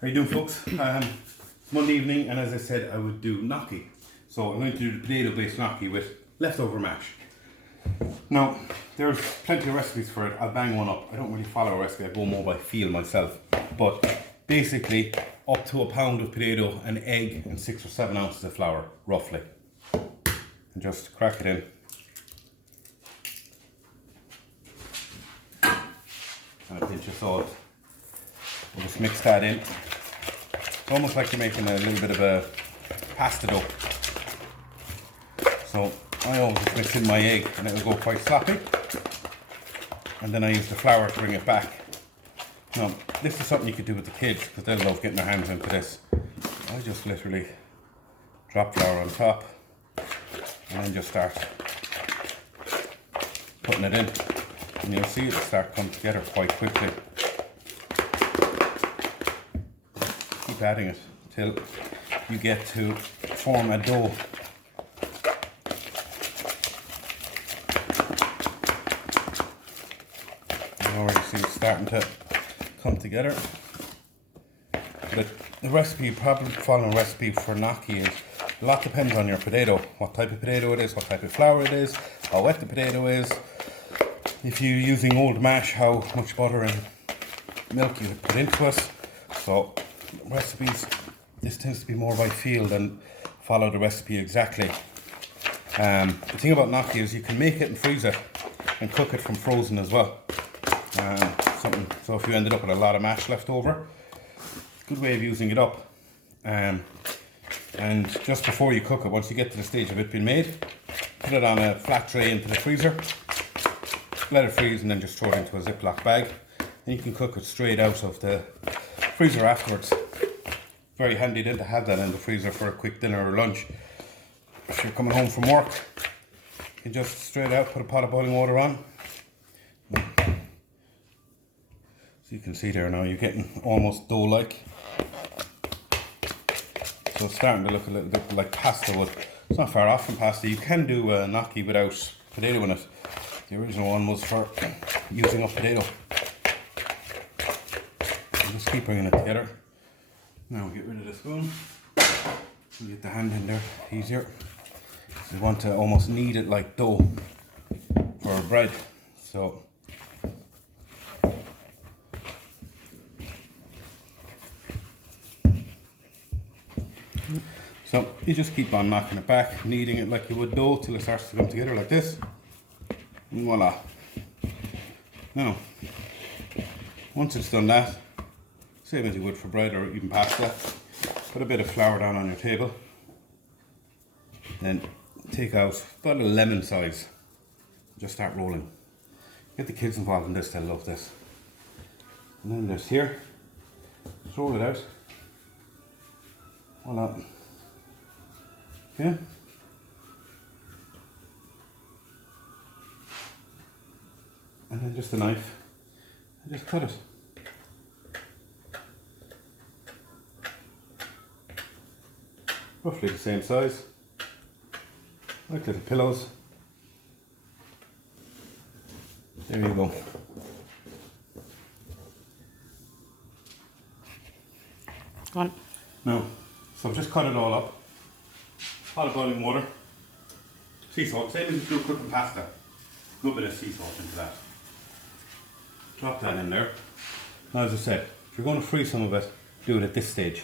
How you doing, folks? It's Monday evening, and as I said, I would do gnocchi. So I'm going to do the potato-based gnocchi with leftover mash. Now, there's plenty of recipes for it. I'll bang one up. I don't really follow a recipe. I go more by feel myself. But basically, up to a pound of potato, an egg, and 6 or 7 ounces of flour, roughly. And just crack it in. And a pinch of salt. We'll just mix that in. It's almost like you're making a little bit of a pasta dough. So I always just mix in my egg and it'll go quite sloppy. And then I use the flour to bring it back. Now, this is something you could do with the kids because they'll love getting their hands into this. I just literally drop flour on top and then just start putting it in. And you'll see it'll start coming together quite quickly. Keep adding it till you get to form a dough. You already see it's starting to come together. The recipe, probably following recipe for gnocchi is a lot depends on your potato, what type of potato it is, what type of flour it is, how wet the potato is. If you're using old mash, how much butter and milk you put into it. So recipes, this tends to be more by feel than follow the recipe exactly. The thing about gnocchi is you can make it and freeze it and cook it from frozen as well. So if you ended up with a lot of mash left over, good way of using it up. And just before you cook it, once you get to the stage of it being made, put it on a flat tray into the freezer, let it freeze, and then just throw it into a Ziploc bag. And you can cook it straight out of the freezer afterwards. Very handy then to have that in the freezer for a quick dinner or lunch. If you're coming home from work, you can just straight out put a pot of boiling water on. So you can see there now you're getting almost dough-like. So it's starting to look a little bit like pasta would. It's not far off from pasta. You can do gnocchi without potato in it. The original one was for using up potato. So just keep bringing it together. Now get rid of the spoon. Get the hand in there easier. You want to almost knead it like dough for bread. So you just keep on knocking it back, kneading it like you would dough till it starts to come together like this. And voila. Now, once it's done that, same as you would for bread or even pasta, put a bit of flour down on your table. Then take out about a lemon size. Just start rolling. Get the kids involved in this, they'll love this. And then there's here. Just roll it out. Voila. Okay. And then just a knife and just cut it. Roughly the same size, like little pillows. There you go. Go on. Now, so I've just cut it all up. Pot of boiling water, sea salt, same as you do cooking pasta. A good bit of sea salt into that. Drop that in there. Now, as I said, if you're going to freeze some of it, do it at this stage.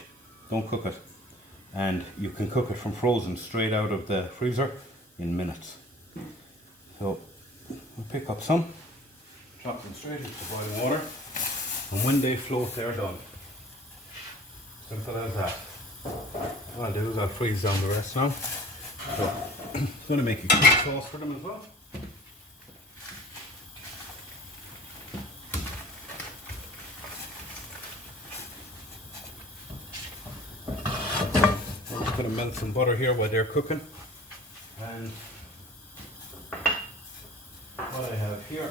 Don't cook it. And you can cook it from frozen straight out of the freezer in minutes. So, we'll pick up some, drop them straight into the boiling water, and when they float, they're done. Simple as that. What I'll do is I'll freeze down the rest now. So, I'm going to make a quick sauce for them as well. I'm just going to melt some butter here while they're cooking. And what I have here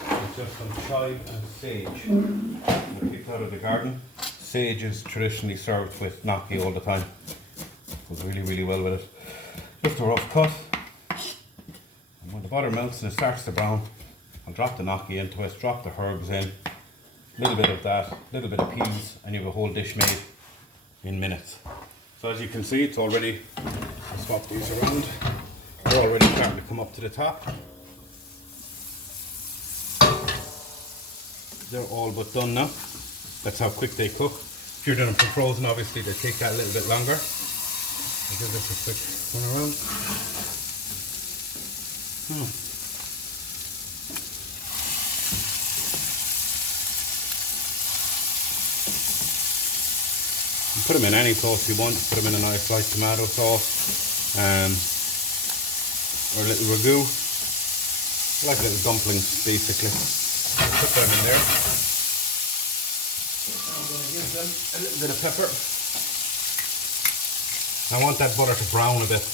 is just some chive and sage. I picked out of the garden. Sage is traditionally served with gnocchi all the time. Goes really, really well with it. Just a rough cut. And when the butter melts and it starts to brown, I'll drop the gnocchi into it, drop the herbs in, a little bit of that, a little bit of peas, and you have a whole dish made in minutes. So as you can see, it's already, I'll swap these around, they're already starting to come up to the top. They're all but done now. That's how quick they cook. If you're doing them from frozen, obviously they take that a little bit longer. I'll give this a quick run around. You put them in any sauce you want. Put them in a nice light tomato sauce, or a little ragu, like little dumplings basically. I'll put them in there. I'm going to give them a little bit of pepper. I want that butter to brown a bit,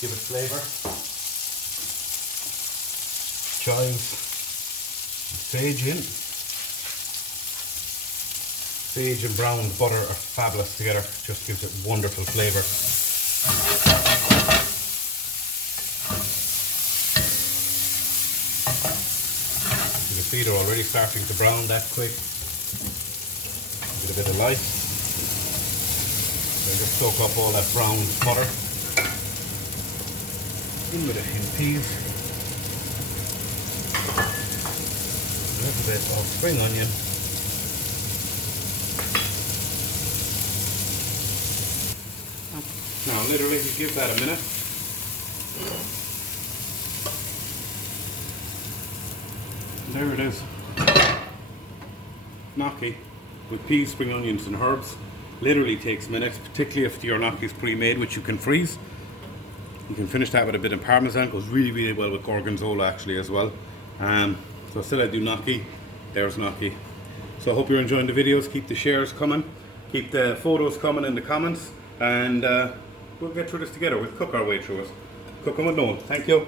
give it flavour. Chives, sage in. Sage and browned butter are fabulous together, just gives it wonderful flavour. You can see they're already starting to brown that quick. Give it a bit of light. So just soak up all that brown butter. In with the peas. A little bit of spring onion. Now literally you give that a minute. There it is. Gnocchi with peas, spring onions and herbs. Literally takes minutes, particularly if your gnocchi is pre-made, which you can freeze. You can finish that with a bit of parmesan. Goes really, really well with gorgonzola actually as well. So still I do gnocchi. There's gnocchi. So I hope you're enjoying the videos. Keep the shares coming. Keep the photos coming in the comments. And we'll get through this together. We'll cook our way through it. Cooking with Noel. Thank you.